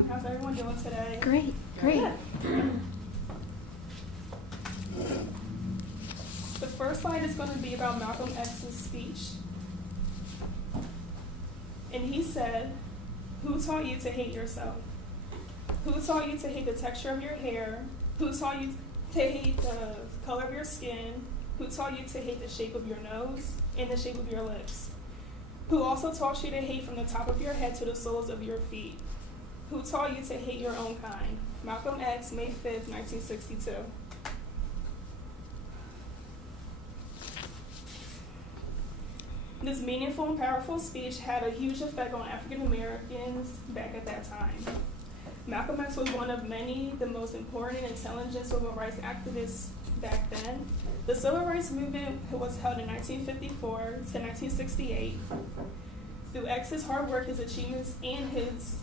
everyone. How's everyone doing today? Great, great. The first slide is going to be about Malcolm X's speech. And he said, "Who taught you to hate yourself? Who taught you to hate the texture of your hair? Who taught you to hate the color of your skin? Who taught you to hate the shape of your nose and the shape of your lips? Who also taught you to hate from the top of your head to the soles of your feet? Who taught you to hate your own kind?" Malcolm X, May 5th, 1962. This meaningful and powerful speech had a huge effect on African Americans back at that time. Malcolm X was one of many, the most important and intelligent civil rights activists back then. The civil rights movement was held in 1954 to 1968. Through X's hard work, his achievements, and his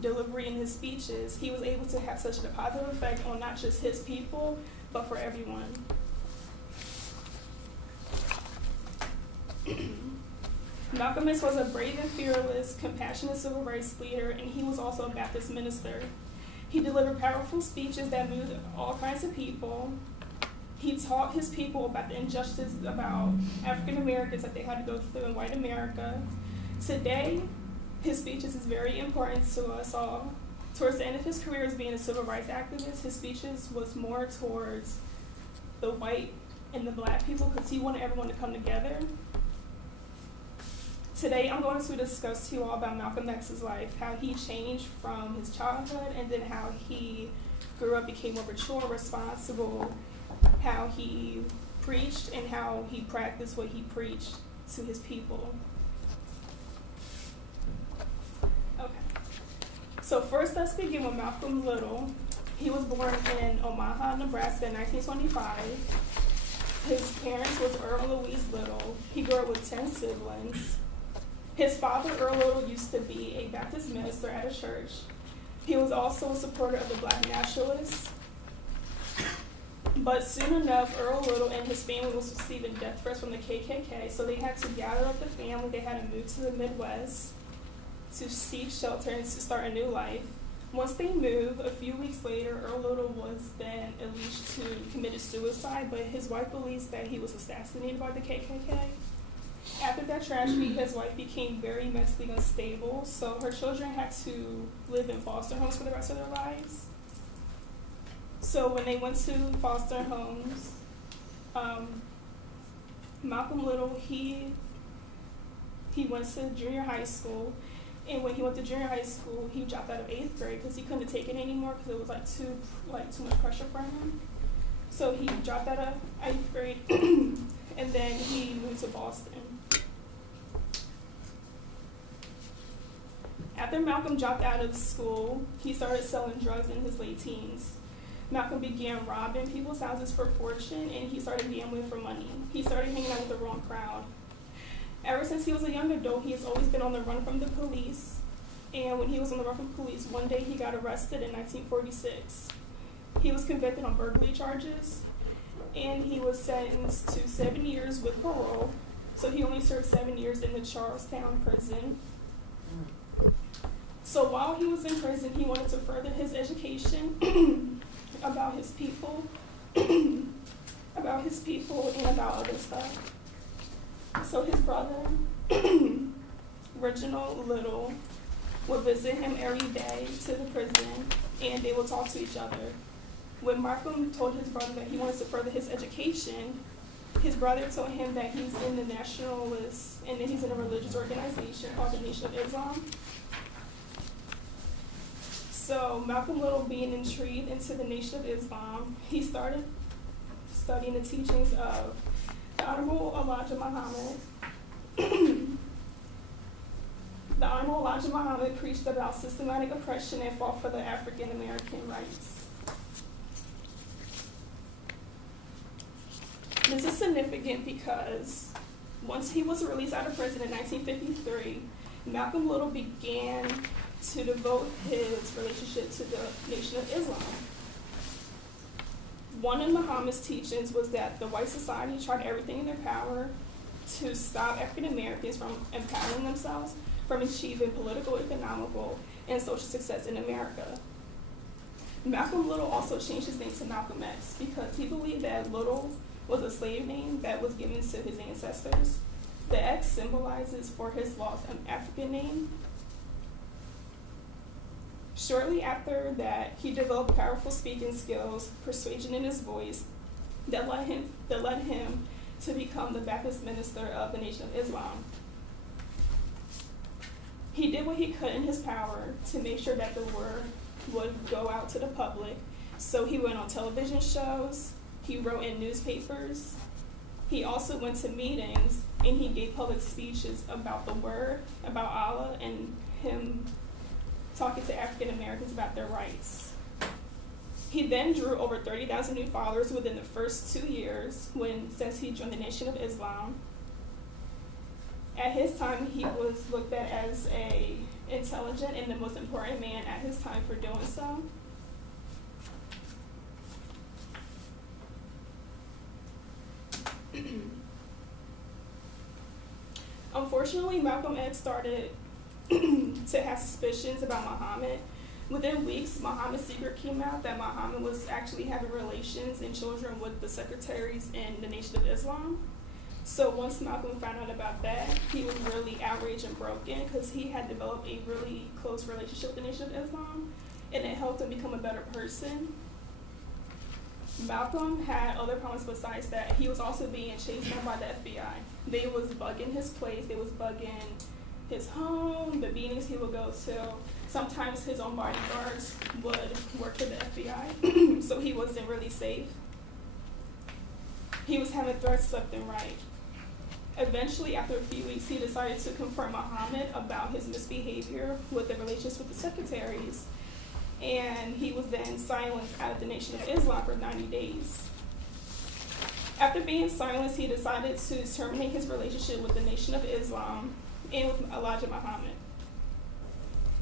delivery in his speeches, he was able to have such a positive effect on not just his people, but for everyone. Malcolm X was a brave and fearless, compassionate civil rights leader, and he was also a Baptist minister. He delivered powerful speeches that moved all kinds of people. He taught his people about the injustice about African Americans that they had to go through in white America. Today, his speeches is very important to us all. Towards the end of his career as being a civil rights activist, his speeches was more towards the white and the black people because he wanted everyone to come together. Today, I'm going to discuss to you all about Malcolm X's life, how he changed from his childhood, and then how he grew up, became more mature, responsible, how he preached, and how he practiced what he preached to his people. Okay. So first, let's begin with Malcolm Little. He was born in Omaha, Nebraska in 1925. His parents was Earl and Louise Little. He grew up with 10 siblings. His father, Earl Little, used to be a Baptist minister at a church. He was also a supporter of the Black nationalists. But soon enough, Earl Little and his family was receiving death threats from the KKK, so they had to gather up the family. They had to move to the Midwest to seek shelter and to start a new life. Once they moved, a few weeks later, Earl Little was then alleged to committed suicide, but his wife believes that he was assassinated by the KKK. After that tragedy, his wife became very mentally unstable, so her children had to live in foster homes for the rest of their lives. So when they went to foster homes, Malcolm Little, he went to junior high school, and when he went to junior high school, he dropped out of 8th grade because he couldn't take it anymore because it was too much pressure for him. So he dropped out of 8th grade, and then he moved to Boston. After Malcolm dropped out of school, he started selling drugs in his late teens. Malcolm began robbing people's houses for fortune, and he started gambling for money. He started hanging out with the wrong crowd. Ever since he was a young adult, he has always been on the run from the police. And when he was on the run from police, one day he got arrested in 1946. He was convicted on burglary charges, and he was sentenced to 7 years with parole. So he only served 7 years in the Charlestown prison. So while he was in prison, he wanted to further his education about his people, and about other stuff. So his brother, Reginald Little, would visit him every day to the prison, and they would talk to each other. When Malcolm told his brother that he wanted to further his education, his brother told him that he's in the nationalists, and that he's in a religious organization called the Nation of Islam. So Malcolm Little, being intrigued into the Nation of Islam, he started studying the teachings of the Honorable Elijah Muhammad. The Honorable Elijah Muhammad preached about systematic oppression and fought for the African American rights. This is significant because once he was released out of prison in 1953, Malcolm Little began to devote his relationship to the Nation of Islam. One of Muhammad's teachings was that the white society tried everything in their power to stop African Americans from empowering themselves, from achieving political, economical, and social success in America. Malcolm Little also changed his name to Malcolm X because he believed that Little was a slave name that was given to his ancestors. The X symbolizes for his lost African name. Shortly after that, he developed powerful speaking skills, persuasion in his voice, that led him to become the Baptist minister of the Nation of Islam. He did what he could in his power to make sure that the word would go out to the public. So he went on television shows, he wrote in newspapers, he also went to meetings, and he gave public speeches about the word, about Allah, and him talking to African Americans about their rights. He then drew over 30,000 new followers within the first 2 years since he joined the Nation of Islam. At his time, he was looked at as an intelligent and the most important man at his time for doing so. Unfortunately, Malcolm X started to have suspicions about Muhammad. Within weeks, Muhammad's secret came out that Muhammad was actually having relations and children with the secretaries in the Nation of Islam. So once Malcolm found out about that, he was really outraged and broken because he had developed a really close relationship with the Nation of Islam, and it helped him become a better person. Malcolm had other problems besides that. He was also being chased down by the FBI. They was bugging his place, they was bugging his home, the meetings he would go to. Sometimes his own bodyguards would work for the FBI, so he wasn't really safe. He was having threats left and right. Eventually, after a few weeks, he decided to confront Muhammad about his misbehavior with the relations with the secretaries, and he was then silenced out of the Nation of Islam for 90 days. After being silenced, he decided to terminate his relationship with the Nation of Islam and with Elijah Muhammad.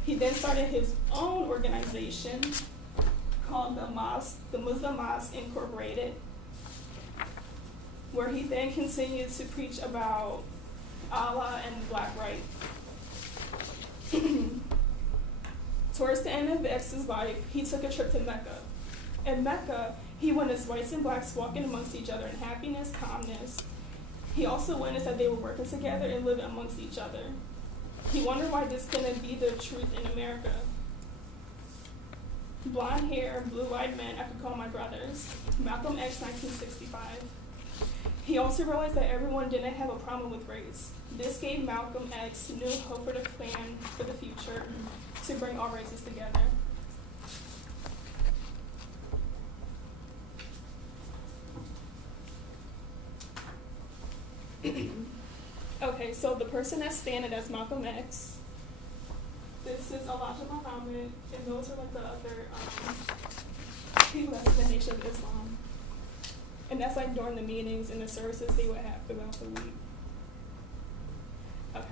He then started his own organization called the Muslim Mosque Incorporated, where he then continued to preach about Allah and black right. Towards the end of X's life, he took a trip to Mecca. In Mecca, he witnessed whites and blacks walking amongst each other in happiness, calmness. He also witnessed that they were working together and living amongst each other. He wondered why this couldn't be the truth in America. Blonde hair, blue-eyed men, I could call my brothers. Malcolm X, 1965. He also realized that everyone didn't have a problem with race. This gave Malcolm X new hope for the plan for the future to bring all races together. Okay, so the person that's standing as Malcolm X, this is Elijah Muhammad, and those are like the other people that's in the Nation of Islam. And that's like during the meetings and the services they would have throughout the week. Okay.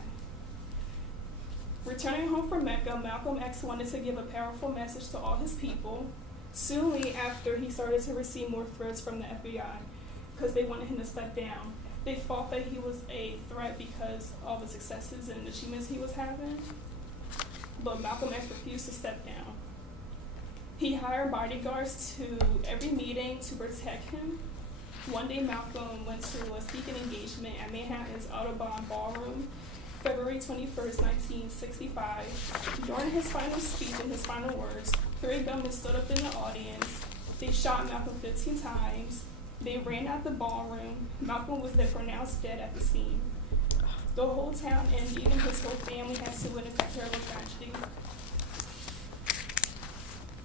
Returning home from Mecca, Malcolm X wanted to give a powerful message to all his people. Soon after, he started to receive more threats from the FBI because they wanted him to step down. They thought that he was a threat because of all the successes and achievements he was having, but Malcolm X refused to step down. He hired bodyguards to every meeting to protect him. One day, Malcolm went to a speaking engagement at Manhattan's Audubon Ballroom, February 21st, 1965. During his final speech and his final words, 3 gunmen stood up in the audience. They shot Malcolm 15 times. They ran out the ballroom. Malcolm was then pronounced dead at the scene. The whole town and even his whole family had to witness that terrible tragedy.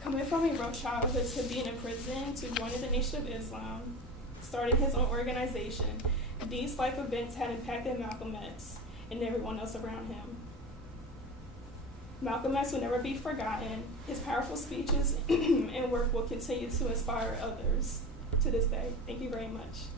Coming from a rough childhood to being in prison to joining the Nation of Islam, starting his own organization, these life events had impacted Malcolm X and everyone else around him. Malcolm X will never be forgotten. His powerful speeches and work will continue to inspire others to this day. Thank you very much.